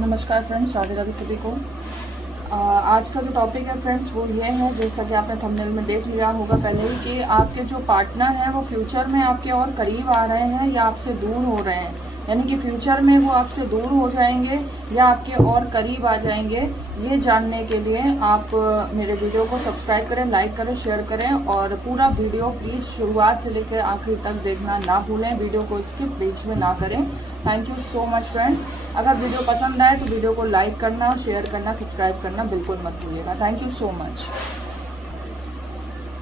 नमस्कार फ्रेंड्स, राधे राधे सभी को। आज का जो टॉपिक है फ्रेंड्स वो ये है, जैसा कि आपने थंबनेल में देख लिया होगा पहले ही, कि आपके जो पार्टनर हैं वो फ्यूचर में आपके और करीब आ रहे हैं या आपसे दूर हो रहे हैं। यानी कि फ्यूचर में वो आपसे दूर हो जाएंगे या आपके और करीब आ जाएंगे। ये जानने के लिए आप मेरे वीडियो को सब्सक्राइब करें, लाइक करें, शेयर करें और पूरा वीडियो प्लीज़ शुरुआत से लेकर आखिरी तक देखना ना भूलें। वीडियो को स्किप बीच में ना करें। Thank you so much friends. अगर वीडियो पसंद आए तो वीडियो को लाइक करना, शेयर करना, सब्सक्राइब करना बिल्कुल मत भूलिएगा। Thank you so much.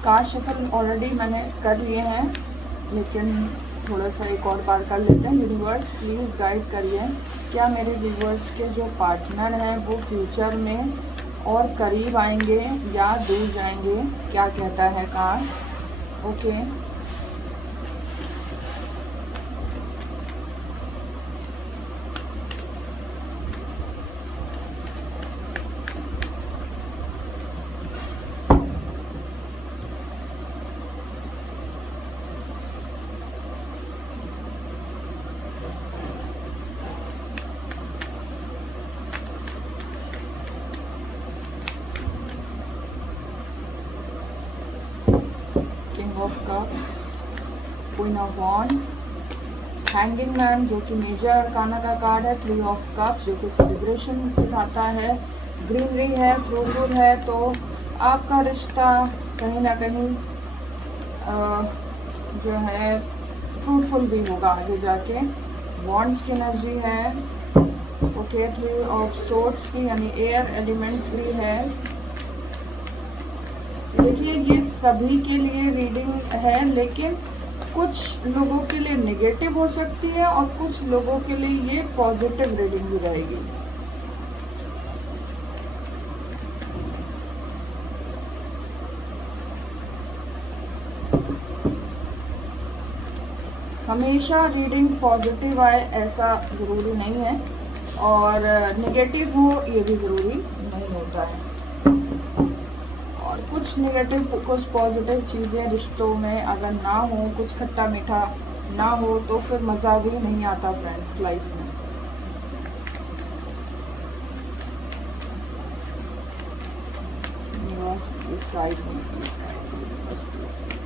Card shuffle already मैंने कर लिए हैं, लेकिन थोड़ा सा एक और बार कर लेते हैं। यूनिवर्स प्लीज़ गाइड करिए, क्या मेरे व्यूवर्स के जो पार्टनर हैं वो फ्यूचर में और करीब आएंगे या दूर जाएंगे? क्या कहता है card? Okay, king of cups, queen of wands, hanging man जो कि मेजर अरकाना का कार्ड है, थ्री ऑफ कप्स जो कि सेलिब्रेशन दिखाता है, ग्रीनरी है, फ्रूटफुल है। तो आपका रिश्ता कहीं ना कहीं जो है फ्रूटफुल भी होगा आगे जाके। वॉन्ड्स की एनर्जी है, ओके, थ्री ऑफ सोर्ड्स की यानी एयर एलिमेंट्स भी है। देखिए ये सभी के लिए रीडिंग है, लेकिन कुछ लोगों के लिए नेगेटिव हो सकती है और कुछ लोगों के लिए ये पॉजिटिव रीडिंग भी रहेगी। हमेशा रीडिंग पॉजिटिव आए ऐसा ज़रूरी नहीं है, और नेगेटिव हो ये भी ज़रूरी नहीं होता है। और कुछ नेगेटिव कुछ पॉजिटिव चीज़ें रिश्तों में अगर ना हो, कुछ खट्टा मीठा ना हो, तो फिर मज़ा भी नहीं आता फ्रेंड्स लाइफ में। Please guide me, please guide me, बस प्लीज।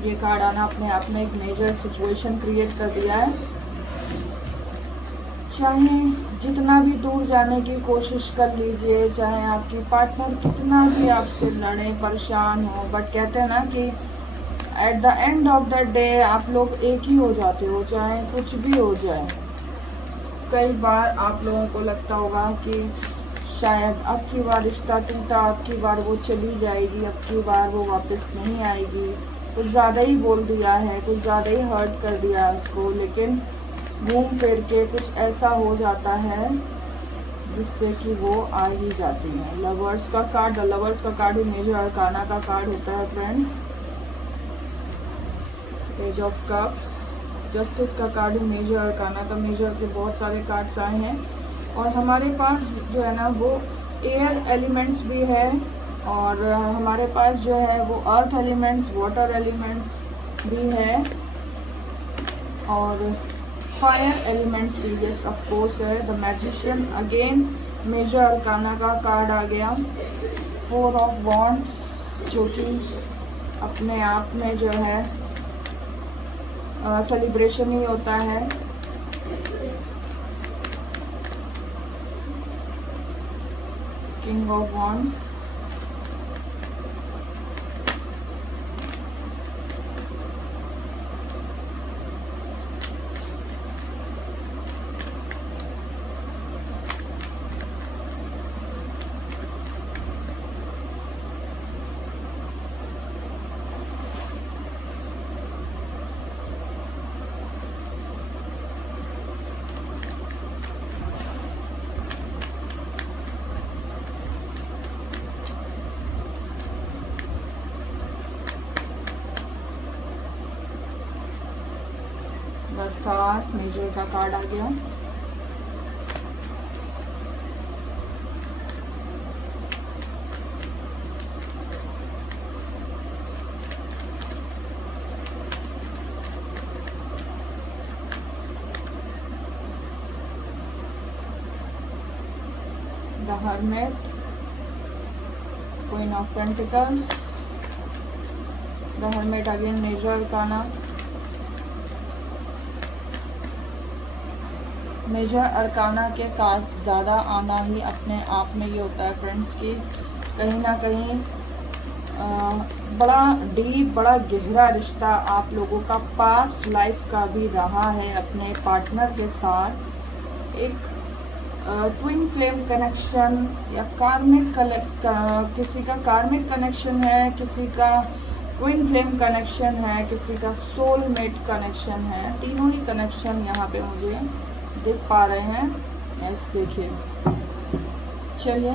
ये कार्ड आना अपने आप में एक मेजर सिचुएशन क्रिएट कर दिया है। चाहे जितना भी दूर जाने की कोशिश कर लीजिए, चाहे आपकी पार्टनर कितना भी आपसे लड़े, परेशान हो, बट कहते हैं ना कि eight the end of the day आप लोग एक ही हो जाते हो, चाहे कुछ भी हो जाए। कई बार आप लोगों को लगता होगा कि शायद अब की बार रिश्ता टूटा, अब की बार वो चली जाएगी, अब की बार वो वापस नहीं आएगी, कुछ ज़्यादा ही बोल दिया है, कुछ ज़्यादा ही हर्ट कर दिया है उसको। लेकिन घूम फिर के कुछ ऐसा हो जाता है जिससे कि वो आ ही जाती है। लवर्स का कार्ड, लवर्स का कार्ड भी मेजर अरकाना का कार्ड होता है friends. Page of cups, justice का कार्ड भी मेजर अरकाना का, मेजर के बहुत सारे कार्ड्स आए हैं। और हमारे पास जो है ना वो एयर एलिमेंट्स भी है, और हमारे पास जो है वो अर्थ एलिमेंट्स, वाटर एलिमेंट्स भी है, और फायर एलिमेंट्स भी यस ऑफ कोर्स है। The magician again major arcana का कार्ड आ गया। फोर ऑफ वॉन्ड्स जो कि अपने आप में जो है सेलिब्रेशन ही होता है। King of wands, star major का कार्ड आ गया। Hermit, queen of pentacles, the hermit again major arcana. Major arcana के कार्ड्स ज़्यादा आना ही अपने आप में ये होता है फ्रेंड्स कि कहीं ना कहीं बड़ा डीप, बड़ा गहरा रिश्ता आप लोगों का पास्ट लाइफ का भी रहा है अपने पार्टनर के साथ। एक ट्विन फ्लेम कनेक्शन या कार्मिक किसी का कार्मिक कनेक्शन है, किसी का ट्विन फ्लेम कनेक्शन है, किसी का सोलमेट कनेक्शन है। तीनों ही कनेक्शन यहाँ पे मुझे देख पा रहे हैं। ऐसे देखिए, चलिए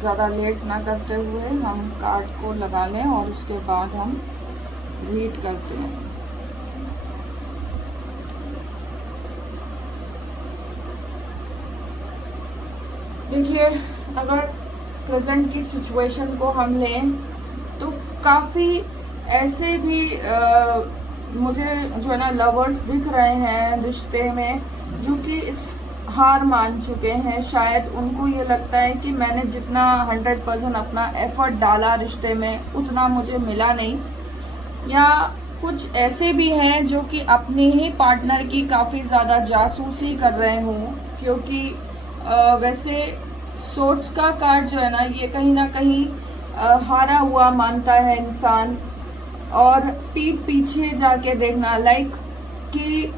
ज़्यादा लेट ना करते हुए हम कार्ड को लगा लें और उसके बाद हम रीड करते हैं। देखिए, अगर प्रेजेंट की सिचुएशन को हम लें तो काफ़ी ऐसे भी मुझे जो है ना लवर्स दिख रहे हैं रिश्ते में जो कि इस हार मान चुके हैं। शायद उनको ये लगता है कि मैंने जितना 100% अपना एफर्ट डाला रिश्ते में उतना मुझे मिला नहीं, या कुछ ऐसे भी हैं जो कि अपने ही पार्टनर की काफ़ी ज़्यादा जासूसी कर रहे हों, क्योंकि वैसे सोर्स का कार्ड जो है ना कहीं हारा हुआ मानता है इंसान। और पीठ पीछे जाके देखना, लाइक कि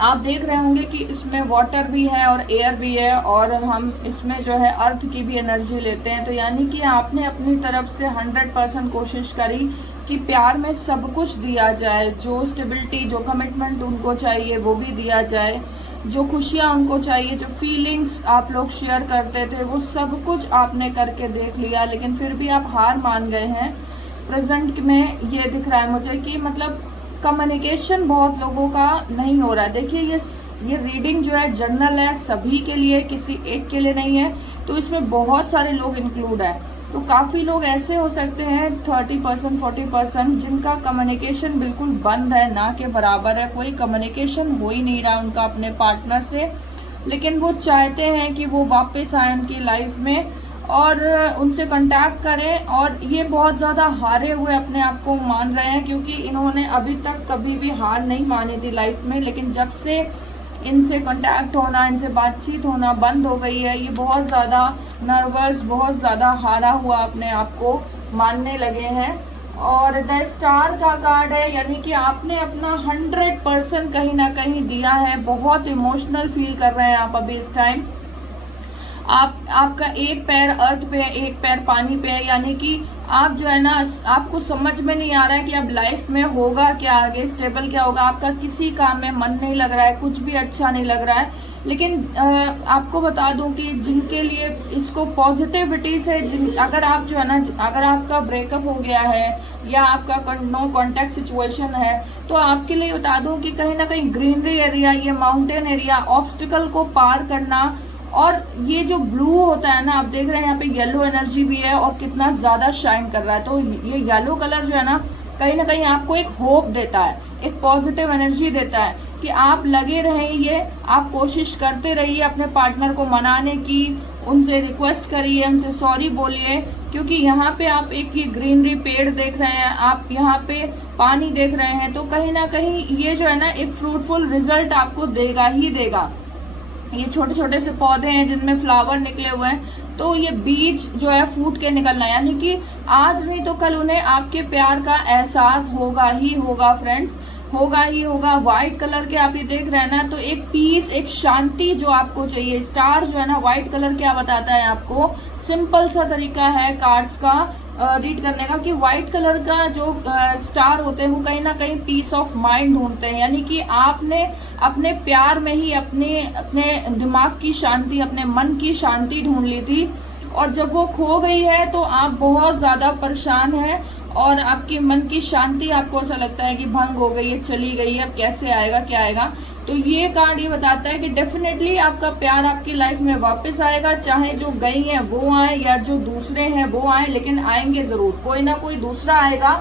आप देख रहे होंगे कि इसमें वाटर भी है और एयर भी है और हम इसमें जो है अर्थ की भी एनर्जी लेते हैं। तो यानी कि आपने अपनी तरफ से 100% कोशिश करी कि प्यार में सब कुछ दिया जाए, जो स्टेबिलिटी, जो कमिटमेंट उनको चाहिए वो भी दिया जाए, जो खुशियाँ उनको चाहिए, जो फीलिंग्स आप लोग शेयर करते थे वो सब कुछ आपने करके देख लिया, लेकिन फिर भी आप हार मान गए हैं। प्रेजेंट में ये दिख रहा है मुझे कि मतलब कम्युनिकेशन बहुत लोगों का नहीं हो रहा है। देखिए, ये रीडिंग जो है जनरल है, सभी के लिए, किसी एक के लिए नहीं है, तो इसमें बहुत सारे लोग इंक्लूड है। तो काफ़ी लोग ऐसे हो सकते हैं 30% 40% जिनका कम्युनिकेशन बिल्कुल बंद है, ना के बराबर है, कोई कम्युनिकेशन हो ही नहीं रहा उनका अपने पार्टनर से, लेकिन वो चाहते हैं कि वो वापस आए उनकी लाइफ में और उनसे कांटेक्ट करें। और ये बहुत ज़्यादा हारे हुए अपने आप को मान रहे हैं, क्योंकि इन्होंने अभी तक कभी भी हार नहीं मानी थी लाइफ में, लेकिन जब से इनसे कांटेक्ट होना, इनसे बातचीत होना बंद हो गई है, ये बहुत ज़्यादा नर्वस, बहुत ज़्यादा हारा हुआ अपने आप को मानने लगे हैं। और द स्टार का कार्ड है, यानी कि आपने अपना 100% कहीं ना कहीं दिया है। बहुत इमोशनल फील कर रहे हैं आप अभी इस टाइम। आपका एक पैर अर्थ पे है, एक पैर पानी पे है, यानी कि आप जो है ना, आपको समझ में नहीं आ रहा है कि अब लाइफ में होगा क्या, आगे स्टेबल क्या होगा। आपका किसी काम में मन नहीं लग रहा है, कुछ भी अच्छा नहीं लग रहा है। लेकिन आपको बता दूं कि जिनके लिए इसको पॉजिटिविटी से, अगर आप जो है ना, अगर आपका ब्रेकअप हो गया है या आपका नो कॉन्टैक्ट सिचुएशन है, तो आपके लिए बता दूं कि कहीं ना कहीं ग्रीनरी एरिया, ये माउंटेन एरिया, ऑब्स्टिकल को पार करना, और ये जो ब्लू होता है ना, आप देख रहे हैं यहाँ पे येलो एनर्जी भी है और कितना ज़्यादा शाइन कर रहा है। तो ये येलो कलर जो है ना कहीं आपको एक होप देता है, एक पॉजिटिव एनर्जी देता है कि आप लगे रहिए, आप कोशिश करते रहिए अपने पार्टनर को मनाने की, उनसे रिक्वेस्ट करिए, उनसे सॉरी बोलिए, क्योंकि यहाँ पे आप एक ये ग्रीनरी पेड़ देख रहे हैं, आप यहाँ पे पानी देख रहे हैं, तो कहीं ना कहीं ये जो है ना एक फ्रूटफुल रिजल्ट आपको देगा ही देगा। ये छोटे छोटे से पौधे हैं जिनमें फ्लावर निकले हुए हैं, तो ये बीज जो है फूट के निकलना है, यानी कि आज नहीं तो कल उन्हें आपके प्यार का एहसास होगा ही होगा फ्रेंड्स, होगा ही होगा। व्हाइट कलर के आप ये देख रहे हैं ना, तो एक पीस, एक शांति जो आपको चाहिए। स्टार जो है ना, व्हाइट कलर क्या बताता है आपको, सिंपल सा तरीका है कार्ड्स का रीड करने का, कि व्हाइट कलर का जो स्टार होते हैं वो कहीं ना कहीं पीस ऑफ माइंड ढूंढते हैं, यानी कि आपने अपने प्यार में ही अपने दिमाग की शांति, अपने मन की शांति ढूंढ ली थी, और जब वो खो गई है तो आप बहुत ज़्यादा परेशान हैं और आपकी मन की शांति, आपको ऐसा लगता है कि भंग हो गई है, चली गई है, अब कैसे आएगा, क्या आएगा। तो ये कार्ड ये बताता है कि डेफिनेटली आपका प्यार आपकी लाइफ में वापस आएगा, चाहे जो गई हैं वो आए या जो दूसरे हैं वो आए, लेकिन आएंगे ज़रूर, कोई ना कोई दूसरा आएगा,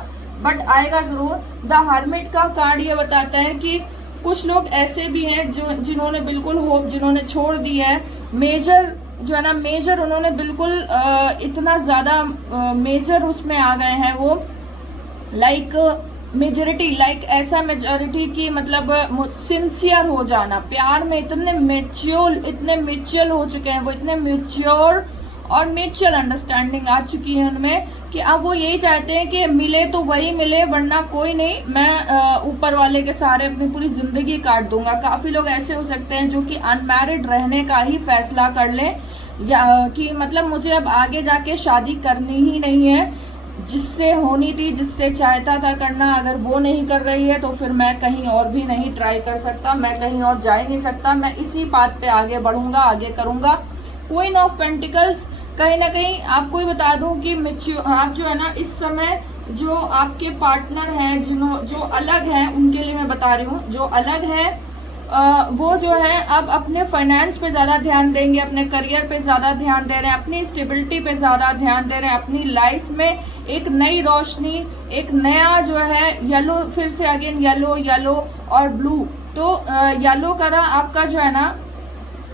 बट आएगा ज़रूर। द हर्मिट का कार्ड ये बताता है कि कुछ लोग ऐसे भी हैं जो जिन्होंने बिल्कुल होप, जिन्होंने छोड़ दी है। मेजर जो है ना, मेजर उन्होंने बिल्कुल इतना ज़्यादा मेजर उसमें आ गए हैं वो, लाइक मेजोरिटी, लाइक ऐसा मेजोरिटी की मतलब सिंसियर हो जाना प्यार में, इतने मेच्योर हो चुके हैं वो, इतने मेच्योर और म्यूचुअल अंडरस्टैंडिंग आ चुकी है उनमें कि अब वो यही चाहते हैं कि मिले तो वही मिले, वरना कोई नहीं, मैं ऊपर वाले के सहारे अपनी पूरी ज़िंदगी काट दूंगा। काफ़ी लोग ऐसे हो सकते हैं जो कि अनमैरिड रहने का ही फैसला कर लें, या कि मतलब मुझे अब आगे जाके शादी करनी ही नहीं है, जिससे होनी थी, जिससे चाहता था करना, अगर वो नहीं कर रही है तो फिर मैं कहीं और भी नहीं ट्राई कर सकता, मैं कहीं और जा ही नहीं सकता, मैं इसी बात पे आगे बढ़ूंगा, आगे करूंगा। क्वीन ऑफ पेंटिकल्स, कहीं ना कहीं आपको ही बता दूं कि आप जो है ना इस समय जो आपके पार्टनर हैं, जो अलग हैं, उनके लिए मैं बता रही हूँ, जो अलग है वो जो है अब अपने फाइनेंस पे ज़्यादा ध्यान देंगे, अपने करियर पे ज़्यादा ध्यान दे रहे हैं, अपनी स्टेबिलिटी पे ज़्यादा ध्यान दे रहे हैं, अपनी लाइफ में एक नई रोशनी, एक नया जो है येलो, फिर से अगेन येलो और ब्लू। तो येलो कलर आपका जो है ना,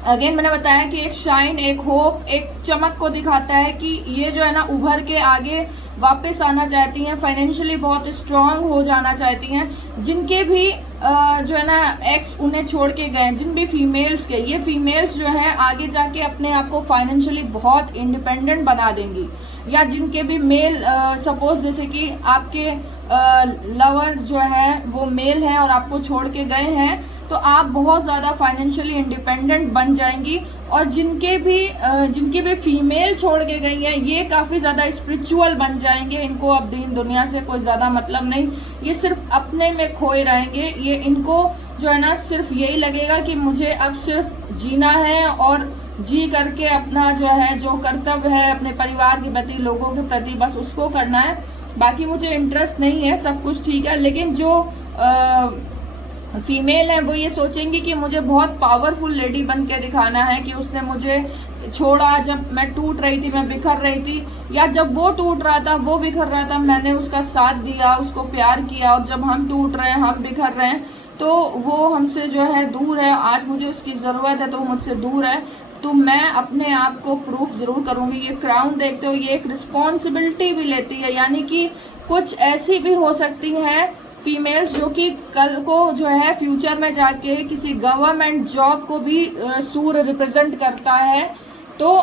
अगेन मैंने बताया कि एक शाइन, एक होप, एक चमक को दिखाता है कि ये जो है ना उभर के आगे वापस आना चाहती हैं, फाइनेंशियली बहुत स्ट्रांग हो जाना चाहती हैं। जिनके भी जो है ना एक्स उन्हें छोड़ के गए, जिन भी फीमेल्स के, ये फीमेल्स जो है आगे जाके अपने आप को फाइनेंशियली बहुत इंडिपेंडेंट बना देंगी। या जिनके भी मेल, सपोज जैसे कि आपके लवर जो है वो मेल है और आपको छोड़ के गए हैं, तो आप बहुत ज़्यादा फाइनेंशियली इंडिपेंडेंट बन जाएंगी। और जिनकी भी फीमेल छोड़ के गई हैं, ये काफ़ी ज़्यादा स्पिरिचुअल बन जाएंगे। इनको अब दीन दुनिया से कोई ज़्यादा मतलब नहीं, ये सिर्फ अपने में खोए रहेंगे। ये इनको जो है ना सिर्फ यही लगेगा कि मुझे अब सिर्फ जीना है और जी करके अपना जो है, जो कर्तव्य है अपने परिवार के प्रति, लोगों के प्रति, बस उसको करना है। बाकी मुझे इंटरेस्ट नहीं है, सब कुछ ठीक है। लेकिन जो फीमेल है वो ये सोचेंगी कि मुझे बहुत पावरफुल लेडी बन के दिखाना है, कि उसने मुझे छोड़ा जब मैं टूट रही थी, मैं बिखर रही थी, या जब वो टूट रहा था, वो बिखर रहा था, मैंने उसका साथ दिया, उसको प्यार किया, और जब हम टूट रहे हैं, हम बिखर रहे हैं, तो वो हमसे जो है दूर है। आज मुझे उसकी ज़रूरत है तो वो मुझसे दूर है, तो मैं अपने आप को प्रूफ ज़रूर करूँगी। ये क्राउन देखते हो, ये एक रिस्पॉन्सिबिलिटी भी लेती है, यानी कि कुछ ऐसी भी हो सकती हैं फीमेल्स जो कि कल को जो है फ्यूचर में जाके किसी गवर्नमेंट जॉब को भी सूर्य रिप्रेजेंट करता है। तो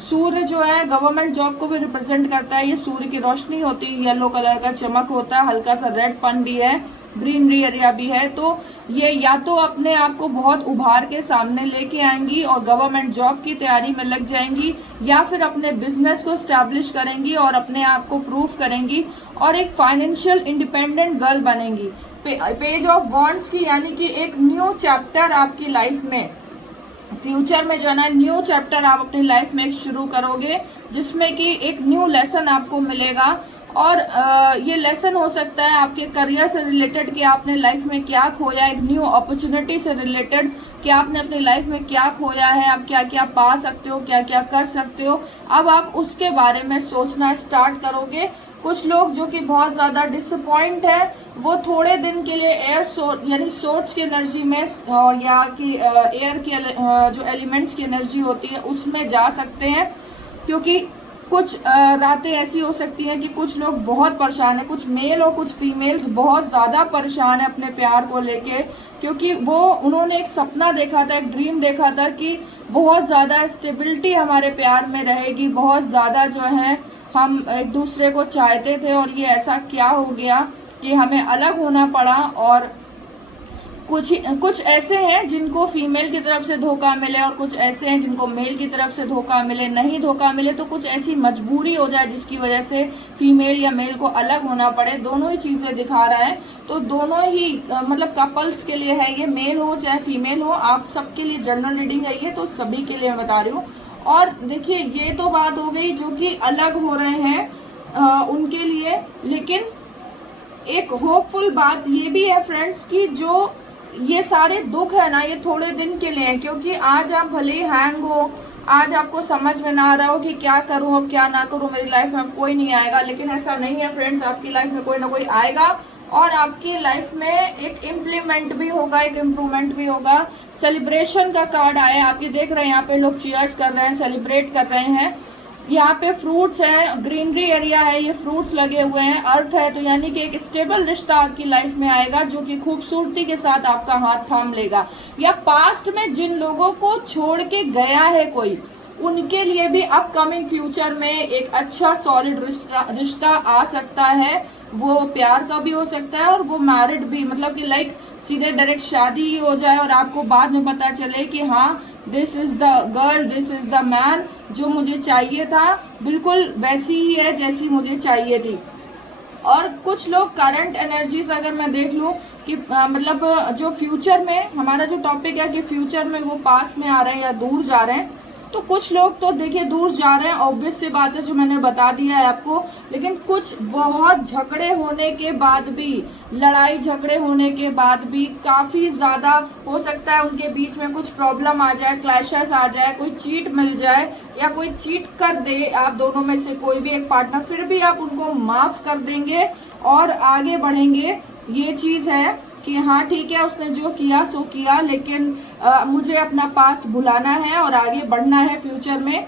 सूर्य जो है गवर्नमेंट जॉब को भी रिप्रेजेंट करता है। ये सूर्य की रोशनी होती है, येलो कलर का चमक होता है, हल्का सा रेड पन भी है, ग्रीनरी एरिया भी है। तो ये या तो अपने आप को बहुत उभार के सामने लेके आएंगी और गवर्नमेंट जॉब की तैयारी में लग जाएंगी, या फिर अपने बिजनेस को स्टैब्लिश करेंगी और अपने आप को प्रूफ करेंगी और एक फाइनेंशियल इंडिपेंडेंट गर्ल बनेंगी। पेज ऑफ वॉन्ड्स की, यानी कि एक न्यू चैप्टर आपकी लाइफ में, फ्यूचर में जो है ना न्यू चैप्टर आप अपनी लाइफ में शुरू करोगे, जिसमें कि एक न्यू लेसन आपको मिलेगा। और ये लेसन हो सकता है आपके करियर से रिलेटेड कि आपने लाइफ में क्या खोया, एक न्यू अपॉर्चुनिटी से रिलेटेड कि आपने अपनी लाइफ में क्या खोया है, आप क्या क्या पा सकते हो, क्या क्या कर सकते हो। अब आप उसके बारे में सोचना स्टार्ट करोगे। कुछ लोग जो कि बहुत ज़्यादा डिसअपॉइंट है, वो थोड़े दिन के लिए यानी सोर्स की एनर्जी में, और या कि एयर की जो एलिमेंट्स की एनर्जी होती है उसमें जा सकते हैं, क्योंकि कुछ रातें ऐसी हो सकती हैं कि कुछ लोग बहुत परेशान हैं, कुछ मेल और कुछ फीमेल्स बहुत ज़्यादा परेशान है अपने प्यार को लेके, क्योंकि उन्होंने एक सपना देखा था, एक ड्रीम देखा था कि बहुत ज़्यादा स्टेबिलिटी हमारे प्यार में रहेगी, बहुत ज़्यादा जो है हम एक दूसरे को चाहते थे, और ये ऐसा क्या हो गया कि हमें अलग होना पड़ा। और कुछ ऐसे हैं जिनको फीमेल की तरफ से धोखा मिले, और कुछ ऐसे हैं जिनको मेल की तरफ से धोखा मिले। नहीं धोखा मिले तो कुछ ऐसी मजबूरी हो जाए जिसकी वजह से फीमेल या मेल को अलग होना पड़े। दोनों ही चीज़ें दिखा रहा है, तो दोनों ही मतलब कपल्स के लिए है ये, मेल हो चाहे फीमेल हो, आप सबके लिए जनरल रीडिंग है ये, तो सभी के लिए मैं बता रही हूँ। और देखिए, ये तो बात हो गई जो कि अलग हो रहे हैं उनके लिए, लेकिन एक होपफुल बात ये भी है फ्रेंड्स कि जो ये सारे दुख है ना, ये थोड़े दिन के लिए है, क्योंकि आज आप भले ही हैंग हो, आज आपको समझ में ना आ रहा हो कि क्या करूं अब क्या ना करूं, मेरी लाइफ में अब कोई नहीं आएगा, लेकिन ऐसा नहीं है फ्रेंड्स, आपकी लाइफ में कोई ना कोई आएगा और आपकी लाइफ में एक इम्प्लीमेंट भी होगा, एक इम्प्रूवमेंट भी होगा। सेलिब्रेशन का कार्ड आया, आप ये देख रहे हैं यहाँ पे लोग चीयर्स कर रहे हैं, सेलिब्रेट कर रहे हैं। यहाँ पे फ्रूट्स है, ग्रीनरी एरिया है, ये फ्रूट्स लगे हुए हैं, अर्थ है, तो यानी कि एक स्टेबल रिश्ता आपकी लाइफ में आएगा जो कि खूबसूरती के साथ आपका हाथ थाम लेगा। या पास्ट में जिन लोगों को छोड़ के गया है कोई, उनके लिए भी अपकमिंग फ्यूचर में एक अच्छा सॉलिड रिश्ता आ सकता है। वो प्यार का भी हो सकता है और वो मैरिड भी, मतलब कि लाइक सीधे डायरेक्ट शादी ही हो जाए और आपको बाद में पता चले कि हाँ this is the girl, this is the man, जो मुझे चाहिए था बिल्कुल वैसी ही है जैसी मुझे चाहिए थी। और कुछ लोग करंट एनर्जीज अगर मैं देख लूँ कि मतलब जो फ्यूचर में हमारा जो टॉपिक है कि फ्यूचर में वो पास में आ रहे हैं या दूर जा रहे हैं, तो कुछ लोग तो देखिए दूर जा रहे हैं, ऑब्वियस सी बात है जो मैंने बता दिया है आपको। लेकिन कुछ बहुत झगड़े होने के बाद भी, लड़ाई झगड़े होने के बाद भी काफ़ी ज़्यादा हो सकता है उनके बीच में कुछ प्रॉब्लम आ जाए, क्लैशेस आ जाए, कोई चीट मिल जाए या कोई चीट कर दे आप दोनों में से कोई भी एक पार्टनर, फिर भी आप उनको माफ़ कर देंगे और आगे बढ़ेंगे। ये चीज़ है कि हाँ ठीक है उसने जो किया सो किया, लेकिन मुझे अपना पास्ट भुलाना है और आगे बढ़ना है फ्यूचर में।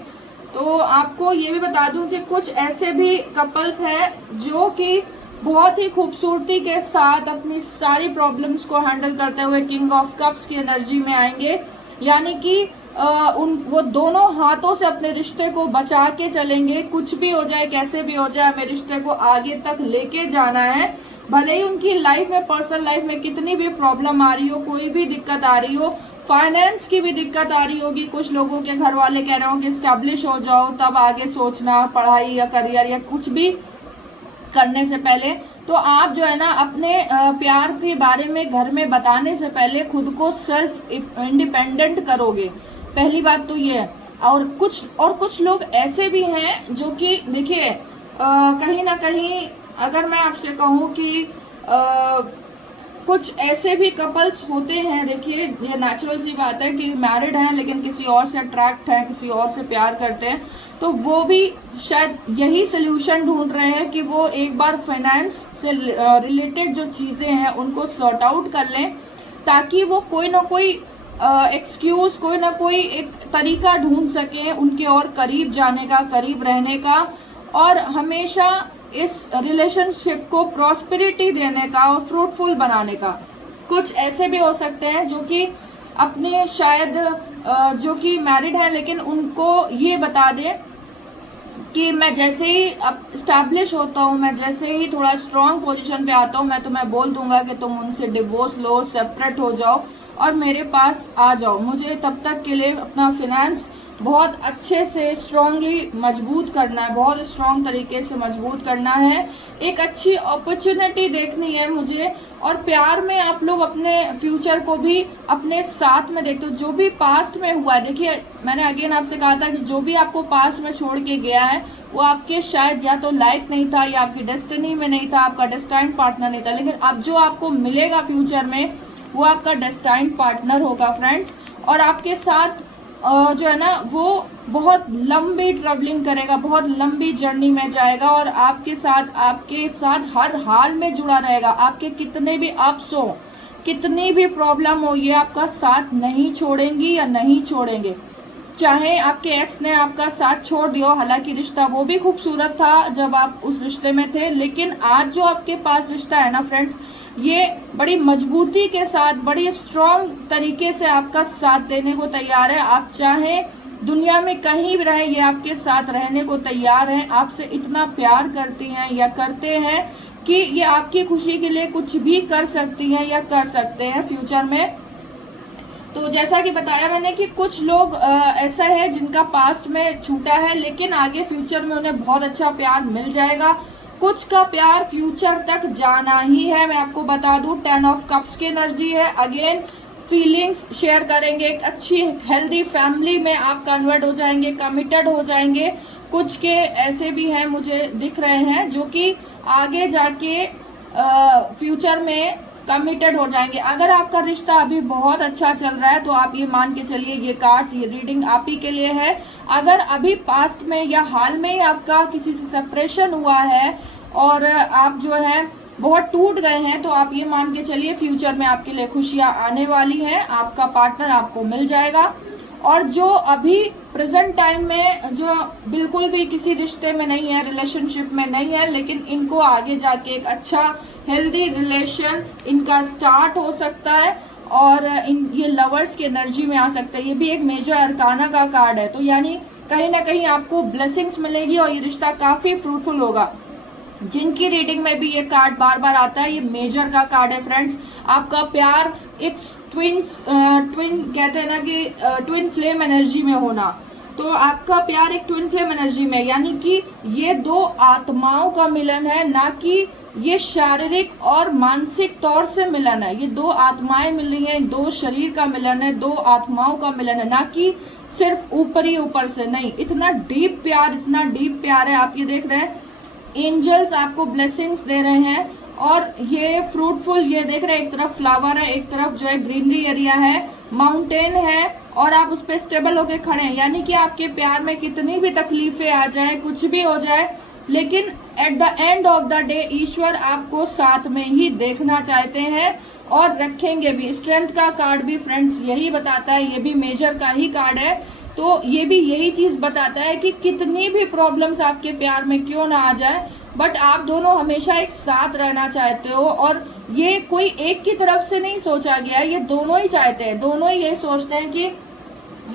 तो आपको ये भी बता दूं कि कुछ ऐसे भी कपल्स हैं जो कि बहुत ही खूबसूरती के साथ अपनी सारी प्रॉब्लम्स को हैंडल करते हुए किंग ऑफ कप्स की एनर्जी में आएंगे। यानी कि वो दोनों हाथों से अपने रिश्ते को बचा के चलेंगे, कुछ भी हो जाए कैसे भी हो जाए हमें रिश्ते को आगे तक लेके जाना है। भले ही उनकी लाइफ में, पर्सनल लाइफ में कितनी भी प्रॉब्लम आ रही हो, कोई भी दिक्कत आ रही हो, फाइनेंस की भी दिक्कत आ रही होगी, कुछ लोगों के घर वाले कह रहे हो कि स्टैब्लिश हो जाओ तब आगे सोचना, पढ़ाई या करियर या कुछ भी करने से पहले, तो आप जो है ना अपने प्यार के बारे में घर में बताने से पहले खुद को सेल्फ इंडिपेंडेंट करोगे, पहली बात तो ये है। और कुछ लोग ऐसे भी हैं जो कि देखिए कहीं ना कहीं अगर मैं आपसे कहूँ कि कुछ ऐसे भी कपल्स होते हैं, देखिए ये नेचुरल सी बात है कि मैरिड हैं लेकिन किसी और से अट्रैक्ट हैं, किसी और से प्यार करते हैं, तो वो भी शायद यही सोल्यूशन ढूंढ रहे हैं कि वो एक बार फाइनेंस से रिलेटेड जो चीज़ें हैं उनको सॉर्ट आउट कर लें, ताकि वो कोई ना कोई एक्सक्यूज़, कोई ना कोई एक तरीका ढूंढ सकें उनके और करीब जाने का, करीब रहने का, और हमेशा इस रिलेशनशिप को प्रॉस्पेरिटी देने का और फ्रूटफुल बनाने का। कुछ ऐसे भी हो सकते हैं जो कि अपने शायद जो कि मैरिड हैं लेकिन उनको ये बता दें कि मैं जैसे ही अब स्टैब्लिश होता हूँ, मैं जैसे ही थोड़ा स्ट्रॉन्ग पोजीशन पे आता हूँ, मैं तुम्हें बोल दूंगा कि तुम उनसे डिवोर्स लो, सेपरेट हो जाओ और मेरे पास आ जाओ। मुझे तब तक के लिए अपना फिनेंस बहुत अच्छे से स्ट्रांगली मजबूत करना है, बहुत स्ट्रांग तरीके से मजबूत करना है, एक अच्छी अपॉर्चुनिटी देखनी है मुझे। और प्यार में आप लोग अपने फ्यूचर को भी अपने साथ में देखते हो। जो भी पास्ट में हुआ है, देखिए मैंने अगेन आपसे कहा था कि जो भी आपको पास्ट में छोड़ के गया है वो आपके शायद या तो लायक नहीं था या आपकी डेस्टिनी में नहीं था, आपका डेस्टाइन्ड पार्टनर नहीं था। लेकिन अब जो आपको मिलेगा फ्यूचर में वो आपका डेस्टाइन्ड पार्टनर होगा फ्रेंड्स, और आपके साथ जो है ना वो बहुत लंबी ट्रैवलिंग करेगा, बहुत लंबी जर्नी में जाएगा और आपके साथ हर हाल में जुड़ा रहेगा। आपके कितने भी अप्स हो, कितनी भी प्रॉब्लम हो, ये आपका साथ नहीं छोड़ेंगी या नहीं छोड़ेंगे। चाहे आपके एक्स ने आपका साथ छोड़ दिया, हालांकि रिश्ता वो भी खूबसूरत था जब आप उस रिश्ते में थे, लेकिन आज जो आपके पास रिश्ता है ना फ्रेंड्स, ये बड़ी मजबूती के साथ, बड़ी स्ट्रॉन्ग तरीके से आपका साथ देने को तैयार है। आप चाहे दुनिया में कहीं भी रहे, ये आपके साथ रहने को तैयार हैं, आपसे इतना प्यार करती हैं या करते हैं कि ये आपकी खुशी के लिए कुछ भी कर सकती हैं या कर सकते हैं फ्यूचर में। तो जैसा कि बताया मैंने कि कुछ लोग ऐसा है जिनका पास्ट में छूटा है, लेकिन आगे फ्यूचर में उन्हें बहुत अच्छा प्यार मिल जाएगा। कुछ का प्यार फ्यूचर तक जाना ही है। मैं आपको बता दूं 10 ऑफ कप्स की एनर्जी है। अगेन फीलिंग्स शेयर करेंगे, एक अच्छी हेल्दी फैमिली में आप कन्वर्ट हो जाएंगे, कमिटेड हो जाएंगे। कुछ के ऐसे भी हैं मुझे दिख रहे हैं जो कि आगे जाके फ्यूचर में कमिटेड हो जाएंगे। अगर आपका रिश्ता अभी बहुत अच्छा चल रहा है तो आप ये मान के चलिए ये कार्ड्स, ये रीडिंग आप ही के लिए है। अगर अभी पास्ट में या हाल में ही आपका किसी से सेपरेशन हुआ है और आप जो है बहुत टूट गए हैं, तो आप ये मान के चलिए फ्यूचर में आपके लिए खुशियां आने वाली हैं, आपका पार्टनर आपको मिल जाएगा। और जो अभी प्रेजेंट टाइम में जो बिल्कुल भी किसी रिश्ते में नहीं है, रिलेशनशिप में नहीं है, लेकिन इनको आगे जाके एक अच्छा हेल्दी रिलेशन इनका स्टार्ट हो सकता है और ये लवर्स की एनर्जी में आ सकता है। ये भी एक मेजर अरकाना का कार्ड है, तो यानी कहीं ना कहीं आपको ब्लेसिंग्स मिलेगी और ये रिश्ता काफ़ी फ्रूटफुल होगा। जिनकी रीडिंग में भी ये कार्ड बार बार आता है, ये मेजर का कार्ड है फ्रेंड्स। आपका प्यार एक ट्विन कहते हैं ना कि ट्विन फ्लेम एनर्जी में होना, तो आपका प्यार एक ट्विन फ्लेम एनर्जी में, यानी कि ये दो आत्माओं का मिलन है, ना कि ये शारीरिक और मानसिक तौर से मिलन है। ये दो आत्माएं मिल रही हैं, दो शरीर का मिलन है, दो आत्माओं का मिलन है, ना कि सिर्फ ऊपर से नहीं। इतना डीप प्यार है। आप ये देख रहे हैं एंजल्स आपको ब्लेसिंग्स दे रहे हैं और ये फ्रूटफुल, ये देख रहे हैं एक तरफ फ्लावर है, एक तरफ जो है ग्रीनरी एरिया है, माउंटेन है और आप उस पर स्टेबल होके खड़े हैं। यानी कि आपके प्यार में कितनी भी तकलीफें आ जाए, कुछ भी हो जाए, लेकिन at the end of the day ईश्वर आपको साथ में ही देखना चाहते हैं और रखेंगे भी। स्ट्रेंथ का कार्ड भी फ्रेंड्स यही बताता है, ये भी मेजर का ही कार्ड है, तो ये भी यही चीज बताता है कि कितनी भी प्रॉब्लम्स आपके प्यार में क्यों ना आ जाए, बट आप दोनों हमेशा एक साथ रहना चाहते हो। और ये कोई एक की तरफ से नहीं सोचा गया है, ये दोनों ही चाहते हैं, दोनों ही यही सोचते हैं कि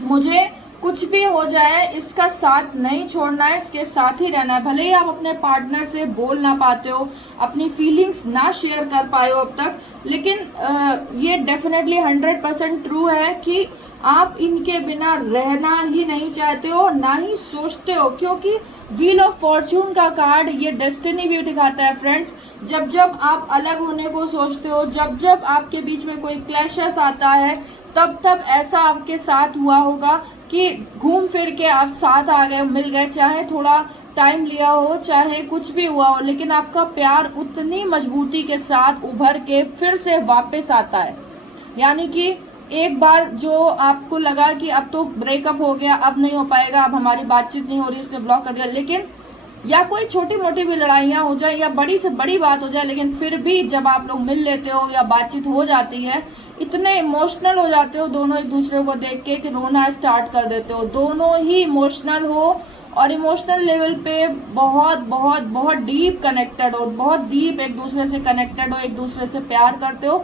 मुझे कुछ भी हो जाए इसका साथ नहीं छोड़ना है, इसके साथ ही रहना है। भले ही आप अपने पार्टनर से बोल ना पाते हो, अपनी फीलिंग्स ना शेयर कर पाए हो अब तक, लेकिन ये डेफिनेटली 100% ट्रू है कि आप इनके बिना रहना ही नहीं चाहते हो, ना ही सोचते हो, क्योंकि व्हील ऑफ फॉर्च्यून का कार्ड ये डेस्टिनी भी दिखाता है फ्रेंड्स। जब जब आप अलग होने को सोचते हो, जब जब आपके बीच में कोई क्लैशेस आता है, तब तब ऐसा आपके साथ हुआ होगा कि घूम फिर के आप साथ आ गए, मिल गए, चाहे थोड़ा टाइम लिया हो, चाहे कुछ भी हुआ हो, लेकिन आपका प्यार उतनी मजबूती के साथ उभर के फिर से वापस आता है। यानी कि एक बार जो आपको लगा कि अब तो ब्रेकअप हो गया, अब नहीं हो पाएगा, अब हमारी बातचीत नहीं हो रही, उसने ब्लॉक कर दिया, लेकिन या कोई छोटी मोटी भी लड़ाइयाँ हो जाए या बड़ी से बड़ी बात हो जाए, लेकिन फिर भी जब आप लोग मिल लेते हो या बातचीत हो जाती है, इतने इमोशनल हो जाते हो दोनों एक दूसरे को देख के कि रोना स्टार्ट कर देते हो। दोनों ही इमोशनल हो और इमोशनल लेवल पे बहुत बहुत बहुत डीप कनेक्टेड हो, बहुत डीप एक दूसरे से कनेक्टेड हो, एक दूसरे से प्यार करते हो,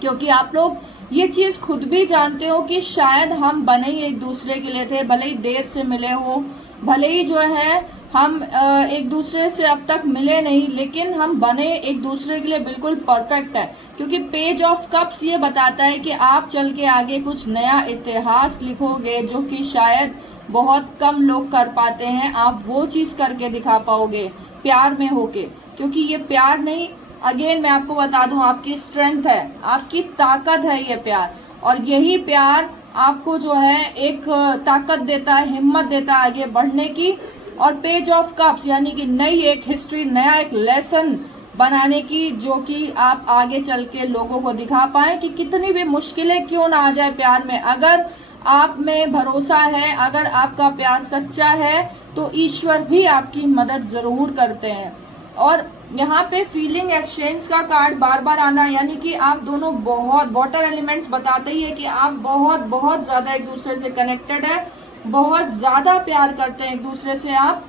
क्योंकि आप लोग ये चीज़ खुद भी जानते हो कि शायद हम बने ही एक दूसरे के लिए थे, भले ही देर से मिले हो, भले ही जो है हम एक दूसरे से अब तक मिले नहीं, लेकिन हम बने एक दूसरे के लिए बिल्कुल परफेक्ट है। क्योंकि पेज ऑफ कप्स ये बताता है कि आप चल के आगे कुछ नया इतिहास लिखोगे, जो कि शायद बहुत कम लोग कर पाते हैं। आप वो चीज़ करके दिखा पाओगे प्यार में होके, क्योंकि ये प्यार नहीं, अगेन मैं आपको बता दूं, आपकी स्ट्रेंथ है, आपकी ताकत है ये प्यार, और यही प्यार आपको जो है एक ताकत देता है, हिम्मत देता है आगे बढ़ने की। और पेज ऑफ कप्स यानी कि नई एक हिस्ट्री, नया एक लेसन बनाने की, जो कि आप आगे चल के लोगों को दिखा पाए कि कितनी भी मुश्किलें क्यों ना आ जाए प्यार में, अगर आप में भरोसा है, अगर आपका प्यार सच्चा है, तो ईश्वर भी आपकी मदद ज़रूर करते हैं। और यहाँ पे फीलिंग एक्सचेंज का कार्ड बार बार आना, यानी कि आप दोनों बहुत, वाटर एलिमेंट्स बताते ही है कि आप बहुत बहुत ज़्यादा एक दूसरे से कनेक्टेड है, बहुत ज़्यादा प्यार करते हैं एक दूसरे से आप,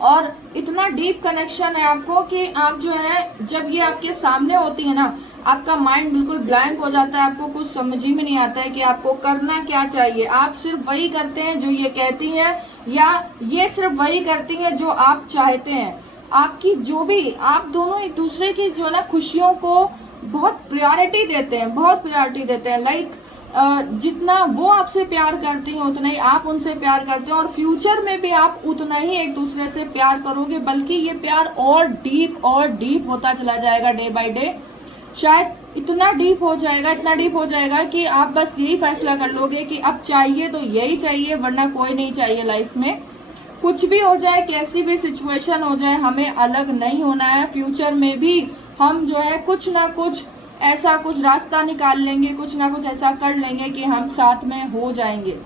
और इतना डीप कनेक्शन है आपको कि आप जो है जब ये आपके सामने होती है ना, आपका माइंड बिल्कुल ब्लैंक हो जाता है, आपको कुछ समझ ही में नहीं आता है कि आपको करना क्या चाहिए। आप सिर्फ वही करते हैं जो ये कहती हैं, या ये सिर्फ वही करती हैं जो आप चाहते हैं। आपकी जो भी, आप दोनों एक दूसरे की जो है ना खुशियों को बहुत प्रायोरिटी देते हैं, बहुत प्रायोरिटी देते हैं। लाइक जितना वो आपसे प्यार करती हैं उतना ही आप उनसे प्यार करते हैं, और फ्यूचर में भी आप उतना ही एक दूसरे से प्यार करोगे, बल्कि ये प्यार और डीप होता चला जाएगा डे बाय डे। शायद इतना डीप हो जाएगा कि आप बस यही फैसला कर लोगे कि अब चाहिए तो यही चाहिए, वरना कोई नहीं चाहिए लाइफ में। कुछ भी हो जाए, कैसी भी सिचुएशन हो जाए, हमें अलग नहीं होना है। फ्यूचर में भी हम जो है कुछ ना कुछ ऐसा कुछ रास्ता निकाल लेंगे, कुछ ना कुछ ऐसा कर लेंगे कि हम साथ में हो जाएंगे।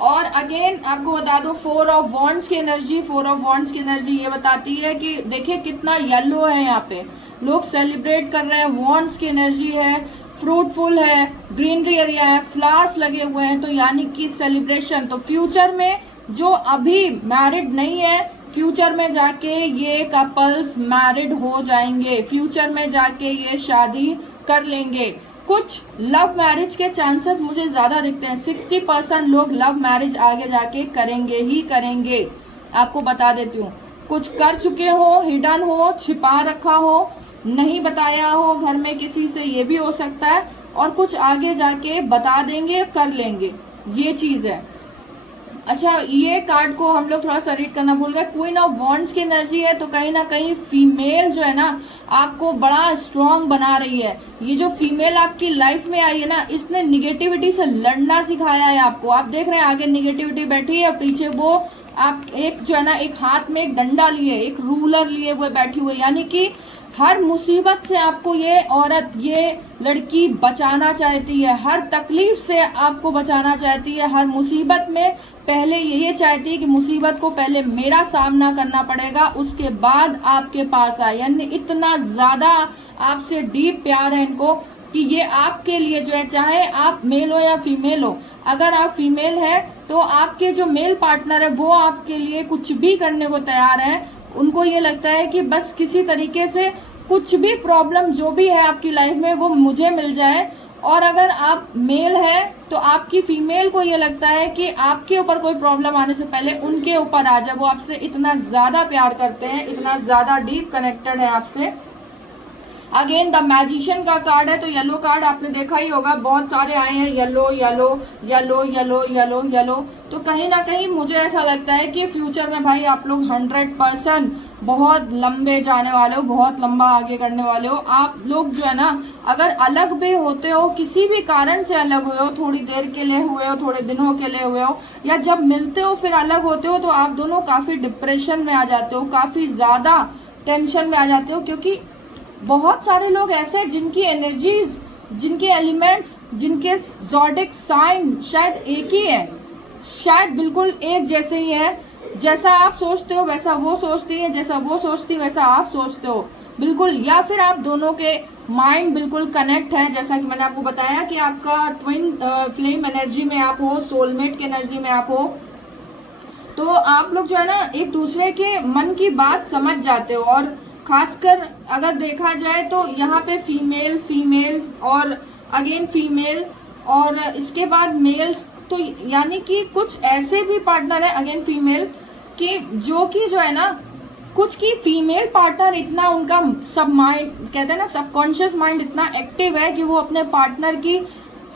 और अगेन आपको बता दो 4 ऑफ वॉन्ड्स की एनर्जी, 4 ऑफ वॉन्ड्स की एनर्जी ये बताती है कि देखिए कितना येलो है, यहाँ पे लोग सेलिब्रेट कर रहे हैं, वॉन्ड्स की एनर्जी है, फ्रूटफुल है, ग्रीनरी एरिया है, फ्लावर्स लगे हुए हैं, तो यानी कि सेलिब्रेशन। तो फ्यूचर में जो अभी मैरिड नहीं है, फ्यूचर में जाके ये कपल्स मैरिड हो जाएंगे, फ्यूचर में जाके ये शादी कर लेंगे। कुछ लव मैरिज के चांसेस मुझे ज़्यादा दिखते हैं, 60% लोग लव मैरिज आगे जाके करेंगे ही करेंगे। आपको बता देती हूँ, कुछ कर चुके हो, हिडन हो, छिपा रखा हो, नहीं बताया हो घर में किसी से, ये भी हो सकता है, और कुछ आगे जाके बता देंगे, कर लेंगे, ये चीज़ है। अच्छा, ये कार्ड को हम लोग थोड़ा सा रीड करना भूल गए। क्वीन ऑफ वॉन्ड्स की एनर्जी है, तो कहीं ना कहीं फीमेल जो है ना आपको बड़ा स्ट्रांग बना रही है। ये जो फीमेल आपकी लाइफ में आई है ना, इसने निगेटिविटी से लड़ना सिखाया है आपको। आप देख रहे हैं आगे निगेटिविटी बैठी है, पीछे वो आप एक जो है ना एक हाथ में एक डंडा लिए, एक रूलर लिए हुए बैठी हुई, यानी कि हर मुसीबत से आपको ये औरत, ये लड़की बचाना चाहती है, हर तकलीफ से आपको बचाना चाहती है, हर मुसीबत में पहले ये चाहती है कि मुसीबत को पहले मेरा सामना करना पड़ेगा, उसके बाद आपके पास आए। यानी इतना ज़्यादा आपसे डीप प्यार है इनको कि ये आपके लिए जो है, चाहे आप मेल हो या फीमेल हो, अगर आप फीमेल है तो आपके जो मेल पार्टनर है वो आपके लिए कुछ भी करने को तैयार है। उनको ये लगता है कि बस किसी तरीके से कुछ भी प्रॉब्लम जो भी है आपकी लाइफ में वो मुझे मिल जाए। और अगर आप मेल है तो आपकी फीमेल को ये लगता है कि आपके ऊपर कोई प्रॉब्लम आने से पहले उनके ऊपर आ जाए। वो आपसे इतना ज़्यादा प्यार करते हैं, इतना ज़्यादा डीप कनेक्टेड है आपसे। अगेन द मैजिशियन का कार्ड है, तो येलो कार्ड आपने देखा ही होगा, बहुत सारे आए हैं, yellow yellow yellow yellow yellow yellow. तो कहीं ना कहीं मुझे ऐसा लगता है कि फ्यूचर में भाई आप लोग 100% बहुत लंबे जाने वाले हो, बहुत लंबा आगे करने वाले हो। आप लोग जो है ना, अगर अलग भी होते हो, किसी भी कारण से अलग हुए हो, थोड़ी देर के लिए हुए हो, थोड़े दिनों के लिए हुए हो, या जब मिलते हो फिर अलग होते हो, तो आप दोनों काफ़ी डिप्रेशन में आ जाते हो, काफ़ी ज़्यादा टेंशन में आ जाते हो। क्योंकि बहुत सारे लोग ऐसे हैं जिनकी एनर्जीज, जिनके एलिमेंट्स, जिनके ज़ोडिक साइन शायद एक ही है, शायद बिल्कुल एक जैसे ही है। जैसा आप सोचते हो वैसा वो सोचती है, जैसा वो सोचती है वैसा आप सोचते हो, बिल्कुल। या फिर आप दोनों के माइंड बिल्कुल कनेक्ट है, जैसा कि मैंने आपको बताया कि आपका ट्विन फ्लेम एनर्जी में आप हो, सोलमेट की एनर्जी में आप हो, तो आप लोग जो है ना एक दूसरे के मन की बात समझ जाते हो। और खासकर अगर देखा जाए तो यहाँ पे फीमेल फीमेल और अगेन फीमेल और इसके बाद मेल्स, तो यानी कि कुछ ऐसे भी पार्टनर है अगेन फीमेल कि जो कि जो है ना कुछ की फीमेल पार्टनर इतना उनका सब माइंड, कहते हैं ना सबकॉन्शियस माइंड इतना एक्टिव है कि वो अपने पार्टनर की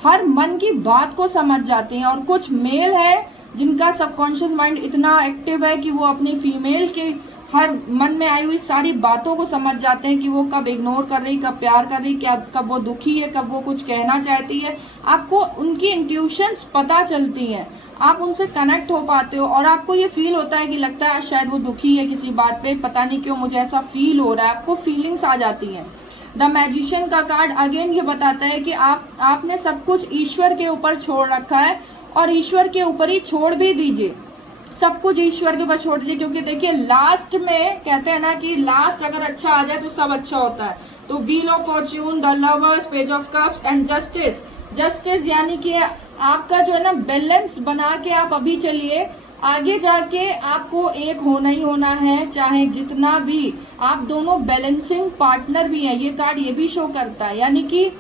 हर मन की बात को समझ जाते हैं। और कुछ मेल है जिनका सबकॉन्शियस माइंड इतना एक्टिव है कि वो अपनी फीमेल के हर मन में आई हुई सारी बातों को समझ जाते हैं कि वो कब इग्नोर कर रही, कब प्यार कर रही, कब वो दुखी है, कब वो कुछ कहना चाहती है। आपको उनकी इंट्यूशंस पता चलती हैं, आप उनसे कनेक्ट हो पाते हो, और आपको ये फील होता है कि लगता है शायद वो दुखी है किसी बात पे, पता नहीं क्यों मुझे ऐसा फील हो रहा है, आपको फीलिंग्स आ जाती हैं। द मैजिशियन का कार्ड अगेन ये बताता है कि आपने सब कुछ ईश्वर के ऊपर छोड़ रखा है, और ईश्वर के ऊपर ही छोड़ भी दीजिए, सब कुछ ईश्वर के ऊपर छोड़ दीजिए। क्योंकि देखिए लास्ट में कहते हैं ना कि लास्ट अगर अच्छा आ जाए तो सब अच्छा होता है। तो wheel of Fortune, the lovers, page of cups and justice. Justice यानी कि आपका जो है ना बैलेंस बना के आप अभी चलिए, आगे जाके आपको एक होना ही होना है, चाहे जितना भी। आप दोनों बैलेंसिंग पार्टनर भी हैं, ये कार्ड ये भी शो करता है। यानी कि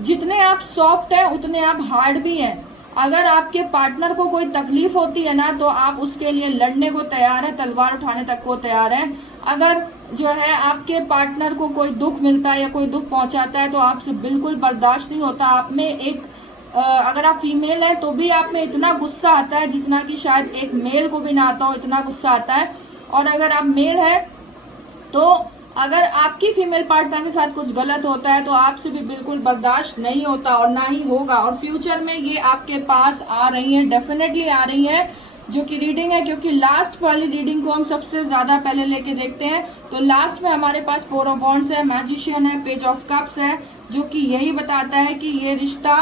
जितने आप सॉफ्ट हैं उतने आप हार्ड भी हैं। अगर आपके पार्टनर को कोई तकलीफ होती है ना, तो आप उसके लिए लड़ने को तैयार है, तलवार उठाने तक को तैयार है। अगर जो है आपके पार्टनर को कोई दुख मिलता है या कोई दुख पहुंचाता है तो आपसे बिल्कुल बर्दाश्त नहीं होता। आप में एक अगर आप फीमेल है तो भी आप में इतना गुस्सा आता है जितना कि शायद एक मेल को भी ना आता हो, इतना गुस्सा आता है। और अगर आप मेल है तो अगर आपकी फीमेल पार्टनर के साथ कुछ गलत होता है तो आपसे भी बिल्कुल बर्दाश्त नहीं होता और ना ही होगा। और फ्यूचर में ये आपके पास आ रही है, डेफिनेटली आ रही है, जो कि रीडिंग है। क्योंकि लास्ट वाली रीडिंग को हम सबसे ज़्यादा पहले लेके देखते हैं, तो लास्ट में हमारे पास 4 ऑफ वॉन्ड्स है, मैजिशियन है, पेज ऑफ कप्स है, जो कि यही बताता है कि ये रिश्ता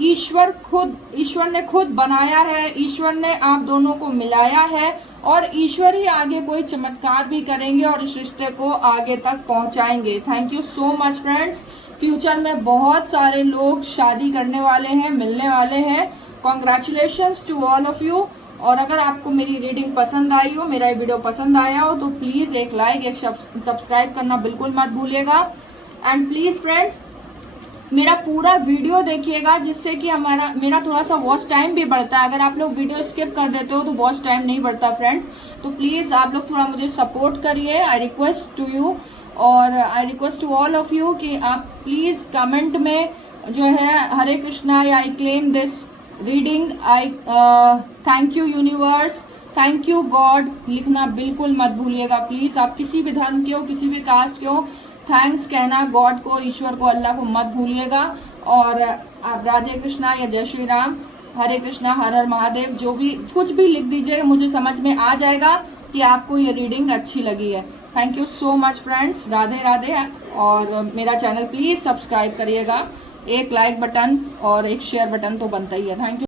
ईश्वर ने खुद बनाया है, ईश्वर ने आप दोनों को मिलाया है और ईश्वर ही आगे कोई चमत्कार भी करेंगे और इस रिश्ते को आगे तक पहुंचाएंगे। Thank you so much friends. Future में बहुत सारे लोग शादी करने वाले हैं, मिलने वाले हैं। Congratulations to all of you. और अगर आपको मेरी रीडिंग पसंद आई हो, मेरा वीडियो पसंद आया हो, तो प्लीज़ एक लाइक, एक सब्सक्राइब करना बिल्कुल मत भूलिएगा। एंड प्लीज़ फ्रेंड्स मेरा पूरा वीडियो देखिएगा, जिससे कि मेरा थोड़ा सा वॉच टाइम भी बढ़ता है। अगर आप लोग वीडियो स्किप कर देते हो तो वॉच टाइम नहीं बढ़ता फ्रेंड्स। तो प्लीज़ आप लोग थोड़ा मुझे सपोर्ट करिए। आई रिक्वेस्ट टू यू और I request to all of you कि आप प्लीज़ कमेंट में जो है हरे कृष्णा या I claim this reading, I thank you universe, thank you God लिखना बिल्कुल मत भूलिएगा प्लीज़। आप किसी भी धर्म के हो, किसी भी कास्ट के हो, थैंक्स कहना गॉड को, ईश्वर को, अल्लाह को मत भूलिएगा। और आप राधे कृष्णा या जय श्री राम, हरे कृष्णा, हर हर महादेव, जो भी कुछ भी लिख दीजिएगा, मुझे समझ में आ जाएगा कि आपको ये रीडिंग अच्छी लगी है। Thank you so much friends. Radhe Radhe. और मेरा चैनल प्लीज़ सब्सक्राइब करिएगा। एक लाइक बटन और एक शेयर बटन तो बनता ही है। Thank you.